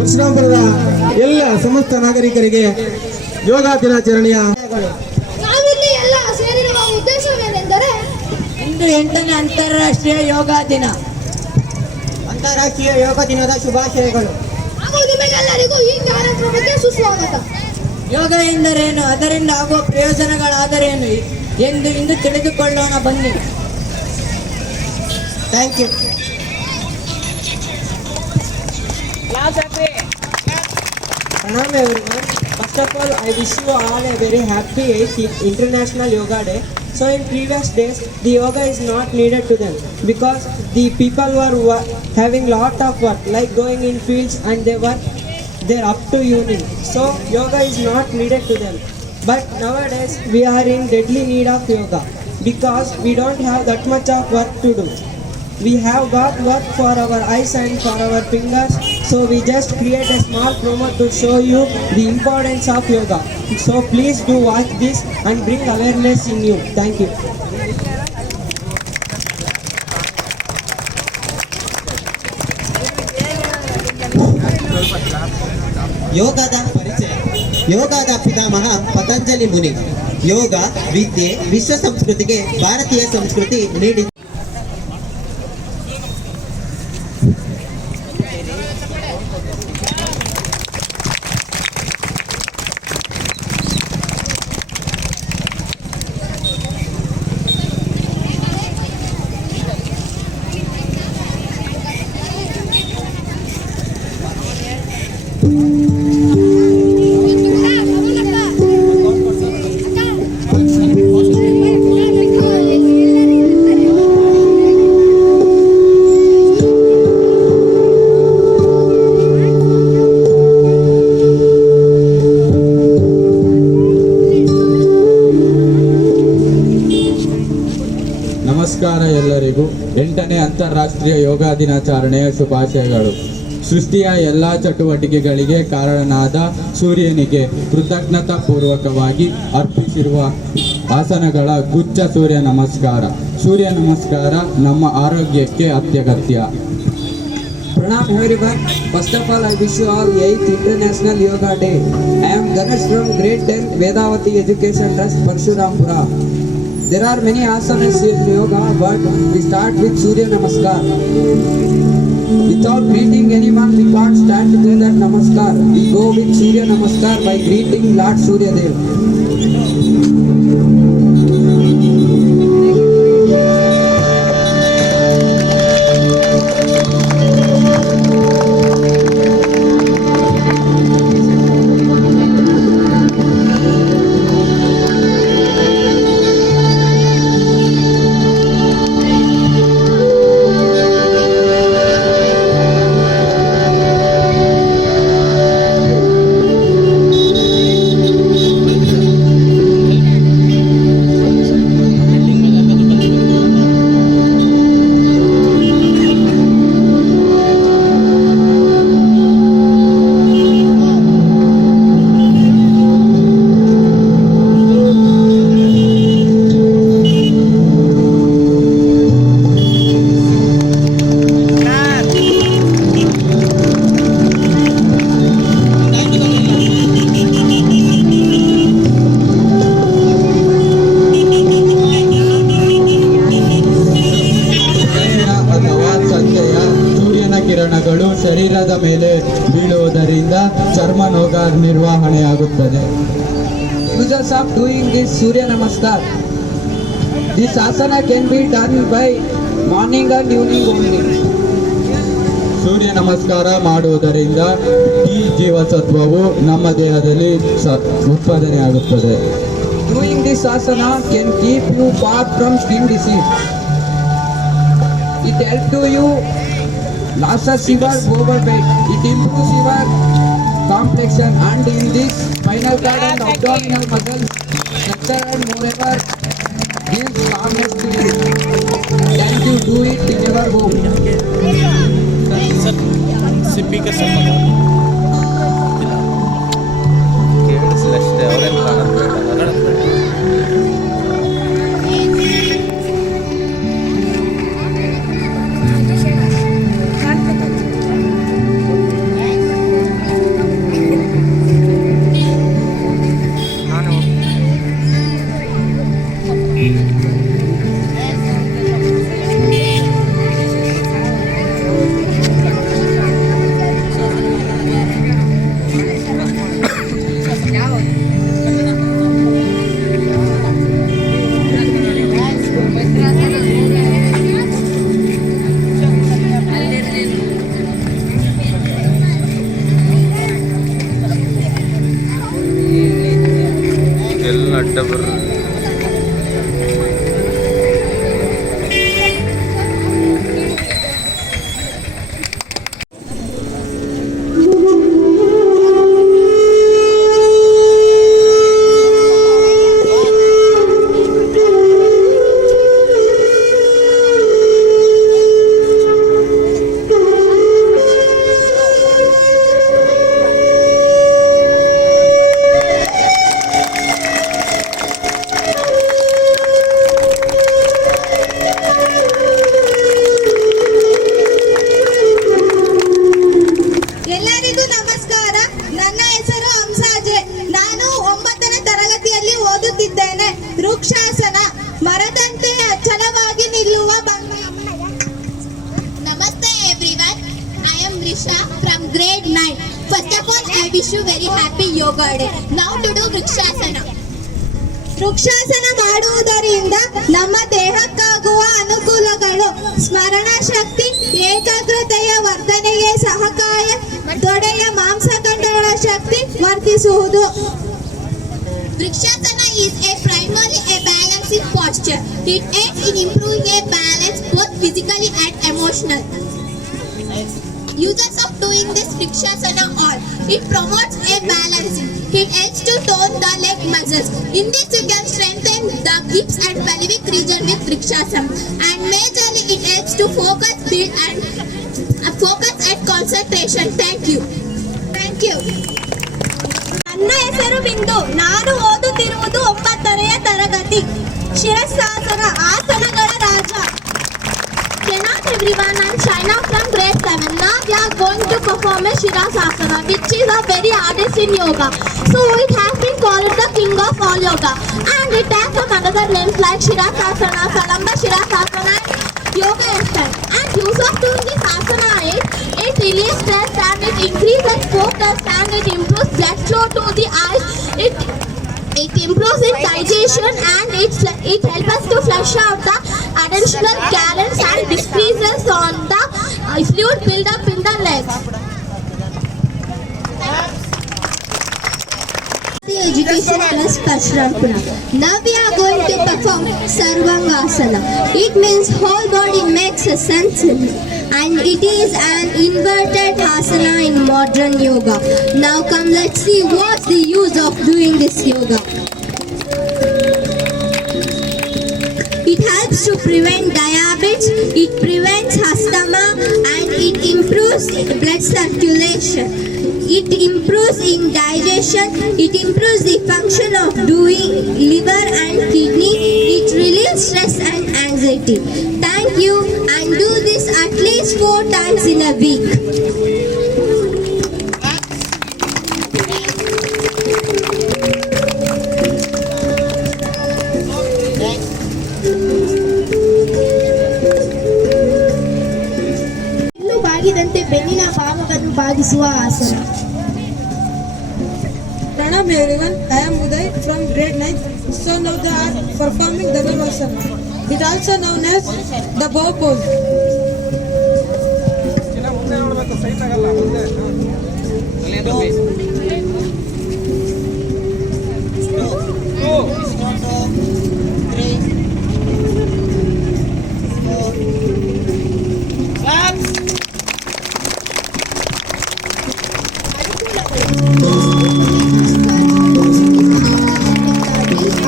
ಪರಶುರಾಮಪುರದ ಎಲ್ಲ ಸಮಸ್ತ ನಾಗರಿಕರಿಗೆ ಯೋಗ ದಿನಾಚರಣೆಯ ನಾವಿಲ್ಲಿ ಎಲ್ಲ ಸೇರಿರುವ ಉದ್ದೇಶವೇನೆಂದರೆ ಇಂದು 8ನೇ ಅಂತಾರಾಷ್ಟ್ರೀಯ ಯೋಗ ದಿನ. ಅಂತಾರಾಷ್ಟ್ರೀಯ ಯೋಗ ದಿನದ ಶುಭಾಶಯಗಳು. ಹಾಗೂ ನಿಮಗೆಲ್ಲರಿಗೂ ಈ ಕಾರ್ಯಕ್ರಮಕ್ಕೆ ಸುಸ್ವಾಗತ. ಯೋಗ ಎಂದರೇನು, ಅದರಿಂದ ಆಗುವ ಪ್ರಯೋಜನಗಳಾದರೇನು ಎಂದು ಇಂದು ತಿಳಿದುಕೊಳ್ಳೋಣ ಬನ್ನಿ. Thank you. Pranam everyone. First of all, I wish you all a very happy 8th International Yoga Day. So in previous days, the yoga is not needed to them because the people were having lot of work, like going in fields, and they're up to evening. So yoga is not needed to them. But nowadays, we are in deadly need of yoga because we don't have that much of work to do. We have got work for our eyes and for our fingers, so we just create a small promo to show you the importance of yoga. So please do watch this and bring awareness in you. Thank you. ಯೋಗದ ಪರಿಚಯ. ಯೋಗದ ಪಿತಾಮಹ ಪತಂಜಲಿ ಮುನಿ. ಯೋಗ ವಿದ್ಯೆ ವಿಶ್ವ ಸಂಸ್ಕೃತಿಗೆ ಭಾರತೀಯ ಸಂಸ್ಕೃತಿ ನೀಡಿ ನಮಸ್ಕಾರ ಎಲ್ಲರಿಗೂ. 8ನೇ ಅಂತಾರಾಷ್ಟ್ರೀಯ ಯೋಗ ದಿನಾಚರಣೆಯ ಶುಭಾಶಯಗಳು. ಸೃಷ್ಟಿಯ ಎಲ್ಲ ಚಟುವಟಿಕೆಗಳಿಗೆ ಕಾರಣನಾದ ಸೂರ್ಯನಿಗೆ ಕೃತಜ್ಞತಾಪೂರ್ವಕವಾಗಿ ಅರ್ಪಿಸಿರುವ ಆಸನಗಳ ಗುಚ್ಛ ಸೂರ್ಯ ನಮಸ್ಕಾರ. ಸೂರ್ಯ ನಮಸ್ಕಾರ ನಮ್ಮ ಆರೋಗ್ಯಕ್ಕೆ ಅತ್ಯಗತ್ಯ. Pranam everyone. First of all, I wish you all 8th International Yoga Day. I am Ganesh from Grade 10 Vedavati Education Trust, Parshurampura. There are many asanas in yoga, but we start with Surya Namaskar. Without greeting anyone, we can't stand to do that Namaskar. We go with Surya Namaskar by greeting Lord Surya Dev. ಶರೀರದ ಮೇಲೆ ಬೀಳುವುದರಿಂದ ಚರ್ಮ ರೋಗ ನಿರ್ವಹಣೆಯಾಗುತ್ತದೆ. uses of doing this Surya Namaskar. This asana can be done by morning and evening only. ಸೂರ್ಯ ನಮಸ್ಕಾರ ಮಾಡುವುದರಿಂದ ಈ ಜೀವಸತ್ವವು ನಮ್ಮ ದೇಹದಲ್ಲಿ ಉತ್ಪಾದನೆ ಆಗುತ್ತದೆ. Doing this asana can keep you far from skin disease. It helps to you losses your overweight. It improves your complexion and in this spinal cord and abdominal muscles structure and moreover gives calmness to you. Thank you. Do it in your home. ಸಿಪ್ಪಿ K ಸಂಬಂಧ ಕೇಳಿಸ್ಲಷ್ಟೇ ಅವರೇನು ಎಲ್ಲ ಅಡ್ಡ ಬರ್ರಿ. ಎಲ್ಲರಿಗೂ ನಮಸ್ಕಾರ. ನನ್ನ ಹೆಸರು ಹಂಸಾಜೆ. ನಾನು 9ನೇ ತರಗತಿಯಲ್ಲಿ ಓದುತ್ತಿದ್ದೇನೆ. ವೃಕ್ಷಾಸನ, ಮರದಂತೆ ಅಚಲವಾಗಿ ನಿಲ್ಲುವ ಭಂಗಿ. Namaste everyone. I am Risha from grade 9. First of all, I wish you very happy Yoga Day. Now to do Vrikshasana. Vrikshasana ಮಾಡುವುದರಿಂದ ನಮ್ಮ ದೇಹಕ್ಕಾಗುವ ಅನುಕೂಲಗಳು: ಸ್ಮರಣ ಶಕ್ತಿ, ಏಕಾಗ್ರತೆಯ ವರ್ಧನೆಗೆ ಸಹಕಾಯ, ತೊಡೆಯ ಮಾಂಸಖಂಡಗಳ ಶಕ್ತಿ ವರ್ಧಿಸುವುದು. Vrikshasana is primarily a balancing posture. It aids in improving a balance both physically and emotional. Uses of doing this Vrikshasana are: it promotes a balancing. It helps to tone the leg muscles. In this you can strengthen the hips and pelvic region with Vrikshasana. And majorly it helps to focus, build and concentration. Thank you. Thank you. ನನ್ನ ಹೆಸರು ಬಿಂದು. ನಾನು ಓದುತ್ತಿರುವುದು 9ನೇ ತರಗತಿ. ಶಿರಸ್ಸಾಸನ, ಆಸನಗಳ ರಾಜ. Hello everyone, I am Shaina from grade 7. Now we are going to perform a Shirasasana, which is a very hardest in yoga. So it has been called the king of all yoga. And it has some another names like Shirasasana, Salamba Shirasasana, and Yoga Instant. And use of doing this asana is, it relieves stress and it increases focus and it improves blood flow to the eyes. It improves in digestion and it helps us to flush out the additional calories and decreases on the fluid build up in the legs. Education plus Parshrapana. Now we are going to perform Sarvangasana. It means whole body makes a sense and it is an inverted asana in modern yoga. Now come, let's see what's the use of doing this yoga. It helps to prevent diabetes, it prevents asthma and it improves blood circulation. It improves in digestion, it improves the function of doing liver and kidney, it relieves stress and anxiety. Thank you, and do this at least 4 times in a week. ಬಾಗಿದಂತೆ ಬೆನ್ನಿನ ಭಾಗವನ್ನು ಭಾಗಿಸುವ ಆಸನ. Pranam everyone, I am Uday from grade 9. So now they are performing Dhanurvasana. It also known as the bow pose.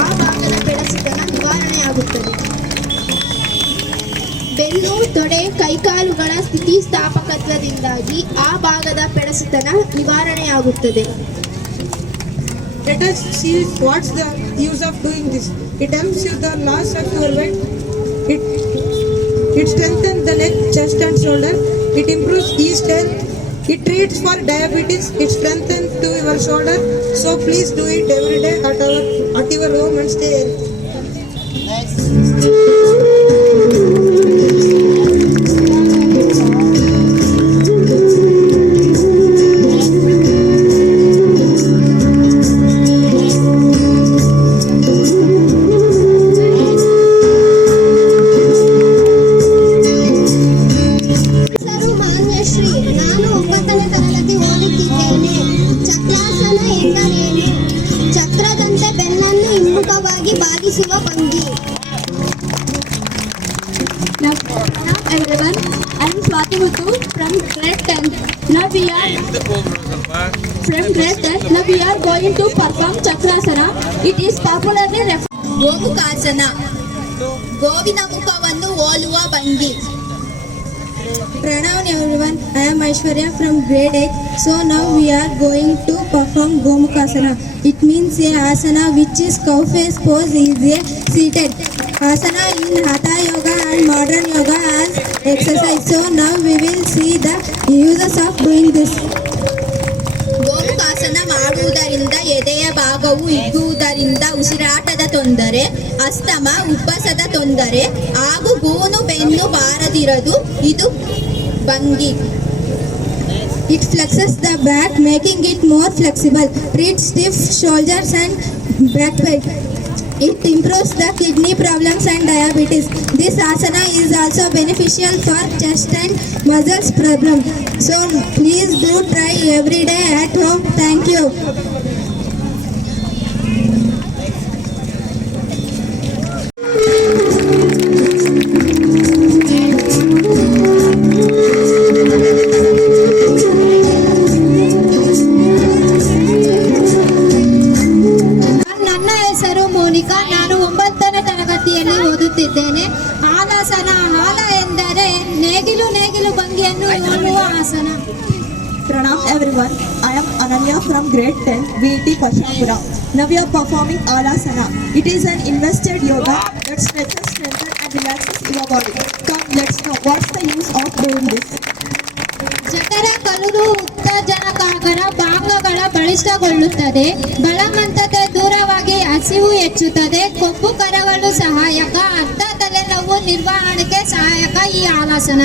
ಆ ಭಾಗದ ಬೆಳಸುತನ ನಿವಾರಣೆಯಾಗುತ್ತದೆ. ಬೆನ್ನು, ತೊಡೆ, ಕೈಕಾಲುಗಳ ಸ್ಥಿತಿಸ್ಥಾಪಕತ್ವದಿಂದಾಗಿ ಆ ಭಾಗದ ಬೆಳಸುತನ ನಿವಾರಣೆಯಾಗುತ್ತದೆ. Let us see what's the use of doing this. It helps you the loss of your weight. It strengthens the neck, chest and shoulder. It improves yeast health. It treats for diabetes. It strengthens to your shoulder. So please do it every day at your home and stay healthy. ಹೆಸರು ಮಾನ್ಯಶ್ರೀ. ನಾನು 9ನೇ ತರಗತಿ ಓದುತ್ತಿದ್ದೇನೆ. ಚಕ್ರಾಸನ ಎಂದರೇನು? ಚಕ್ರದಂತೆ ಬೆನ್ನನ್ನು ಹಿಮ್ಮುಖವಾಗಿ ಬಾಗಿಸುವ ಭಂಗಿ. Now everyone, I am Swati Muthu from grade 10. Now we are from grade 10. Now we are going to perform Chakrasana. It is popularly referred. ಗೋಮುಖಾಸನ, ಗೋವಿನ ಮುಖವನ್ನು ಹೋಲುವ ಭಂಗಿ. Pranam everyone, I am Aishwarya from grade 8. So now we are going to perform Gomukhasana. It means a asana which is cow face pose is a seated asana in Hatha Yoga and modern yoga as exercise. So now we will see the uses of doing this. ಗೋಮುಖಾಸನ ಮಾಡುವುದರಿಂದ ಎದೆಯ ಭಾಗವು ಹಿಗ್ಗುವುದರಿಂದ ಉಸಿರಾಟದ ತೊಂದರೆ, asthma, ಉಬ್ಬಸದ ತೊಂದರೆ ಹಾಗೂ ಗೋನು ಬೆನ್ನು ಬಾರದಿರದು ಇದು ಭಂಗಿ. It flexes the back, making it more flexible. Treats stiff shoulders and back pain. It improves the kidney problems and diabetes. This asana is also beneficial for chest and muscles problem. So please do try every day at home. Thank you. ನನ್ನ ಹೆಸರು ಮೋನಿಕಾ. ನಾನು 9ನೇ ತರಗತಿಯಲ್ಲಿ ಓದುತ್ತಿದ್ದೇನೆ. ಹಾಲಾಸನ. ಹಾಲ ಎಂದರೆ ನೇಗಿಲು ಭಂಗಿಯನ್ನು ಹೋಲುವ ಆಸನ. Pranam everyone, I am Ananya from grade 10, VET Kashyapura. Now we are performing Alasana. It is an invested yoga that stretches, strengthens and relaxes your body. Come, let's know what's the use of doing this. ಜಠರ, ಕರುಳು, ಉತ್ತಜನಕಾಂಗರ ಭಾಗಗಳ ಬಲಿಷ್ಠಗೊಳ್ಳುತ್ತದೆ. ಬಲವಂತತೆ ದೂರವಾಗಿ ಹಸಿವು ಹೆಚ್ಚುತ್ತದೆ. ಕೊಬ್ಬು ಕರಗಲು ಸಹಾಯಕ. ಅಡ್ಡ ತಲೆನೋವು ನಿರ್ವಹಣೆಗೆ ಸಹಾಯಕ ಈ ಆಲಾಸನ.